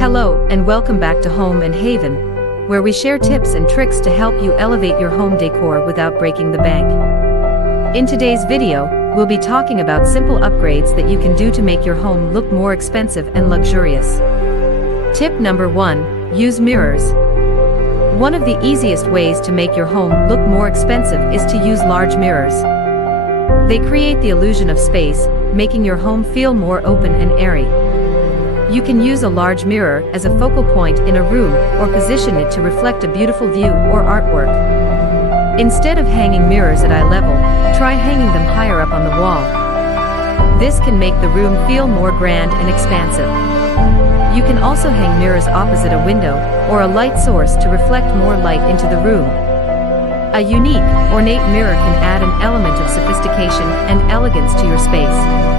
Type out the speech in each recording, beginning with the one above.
Hello, and welcome back to Home and Haven, where we share tips and tricks to help you elevate your home decor without breaking the bank. In today's video, we'll be talking about simple upgrades that you can do to make your home look more expensive and luxurious. Tip number 1, use mirrors. One of the easiest ways to make your home look more expensive is to use large mirrors. They create the illusion of space, making your home feel more open and airy. You can use a large mirror as a focal point in a room or position it to reflect a beautiful view or artwork. Instead of hanging mirrors at eye level, try hanging them higher up on the wall. This can make the room feel more grand and expansive. You can also hang mirrors opposite a window or a light source to reflect more light into the room. A unique, ornate mirror can add an element of sophistication and elegance to your space.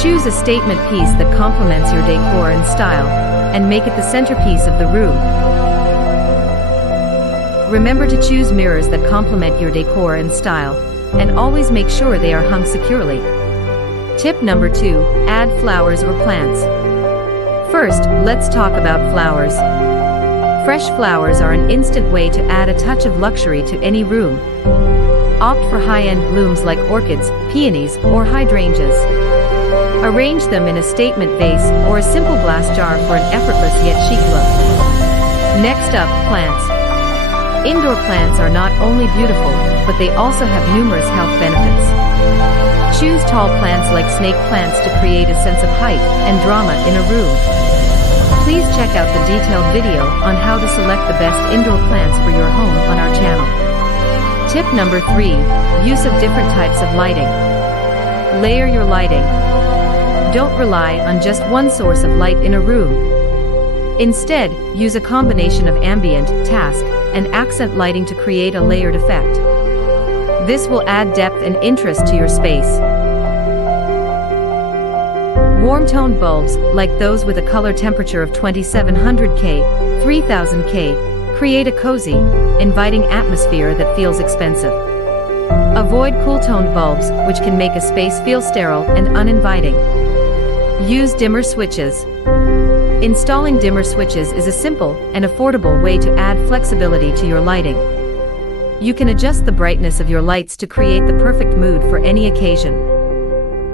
Choose a statement piece that complements your decor and style, and make it the centerpiece of the room. Remember to choose mirrors that complement your decor and style, and always make sure they are hung securely. Tip number 2, add flowers or plants. First, let's talk about flowers. Fresh flowers are an instant way to add a touch of luxury to any room. Opt for high-end blooms like orchids, peonies, or hydrangeas. Arrange them in a statement vase or a simple glass jar for an effortless yet chic look. Next up, plants. Indoor plants are not only beautiful, but they also have numerous health benefits. Choose tall plants like snake plants to create a sense of height and drama in a room. Please check out the detailed video on how to select the best indoor plants for your home on our channel. Tip number 3, use of different types of lighting. Layer your lighting. Don't rely on just one source of light in a room. Instead, use a combination of ambient, task, and accent lighting to create a layered effect. This will add depth and interest to your space. Warm-toned bulbs, like those with a color temperature of 2700 K, 3000 K, create a cozy, inviting atmosphere that feels expensive. Avoid cool-toned bulbs, which can make a space feel sterile and uninviting. Use dimmer switches. Installing dimmer switches is a simple and affordable way to add flexibility to your lighting. You can adjust the brightness of your lights to create the perfect mood for any occasion.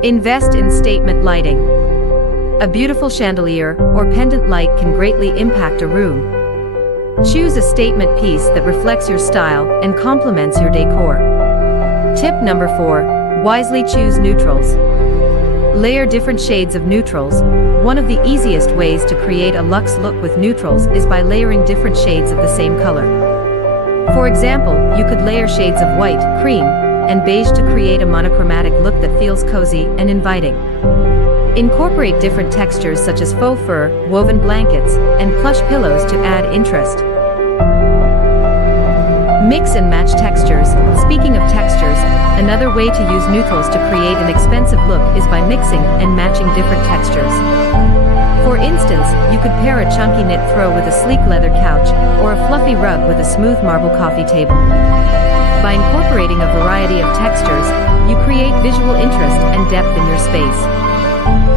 Invest in statement lighting. A beautiful chandelier or pendant light can greatly impact a room. Choose a statement piece that reflects your style and complements your decor. Tip number 4, wisely choose neutrals. Layer different shades of neutrals. One of the easiest ways to create a luxe look with neutrals is by layering different shades of the same color. For example, you could layer shades of white, cream, and beige to create a monochromatic look that feels cozy and inviting. Incorporate different textures such as faux fur, woven blankets, and plush pillows to add interest. Mix and match textures. Speaking of textures, another way to use neutrals to create an expensive look is by mixing and matching different textures. For instance, you could pair a chunky knit throw with a sleek leather couch, or a fluffy rug with a smooth marble coffee table. By incorporating a variety of textures, you create visual interest and depth in your space.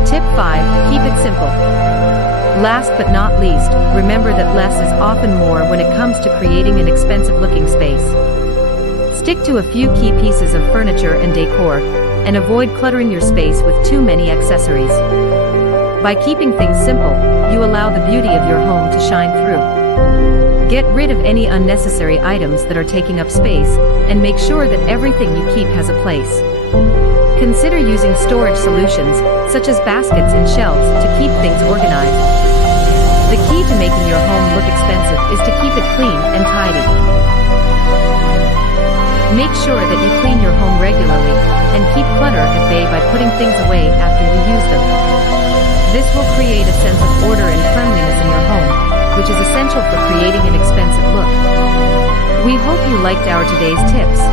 Tip 5, keep it simple. Last but not least, remember that less is often more when it comes to creating an expensive-looking space. Stick to a few key pieces of furniture and decor, and avoid cluttering your space with too many accessories. By keeping things simple, you allow the beauty of your home to shine through. Get rid of any unnecessary items that are taking up space, and make sure that everything you keep has a place. Consider using storage solutions, such as baskets and shelves, to keep things organized. The key to making your home look expensive is to keep it clean and tidy. Make sure that you clean your home regularly, and keep clutter at bay by putting things away after you use them. This will create a sense of order and cleanliness in your home, which is essential for creating an expensive look. We hope you liked our today's tips.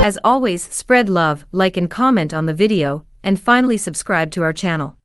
As always, spread love, like and comment on the video, and finally subscribe to our channel.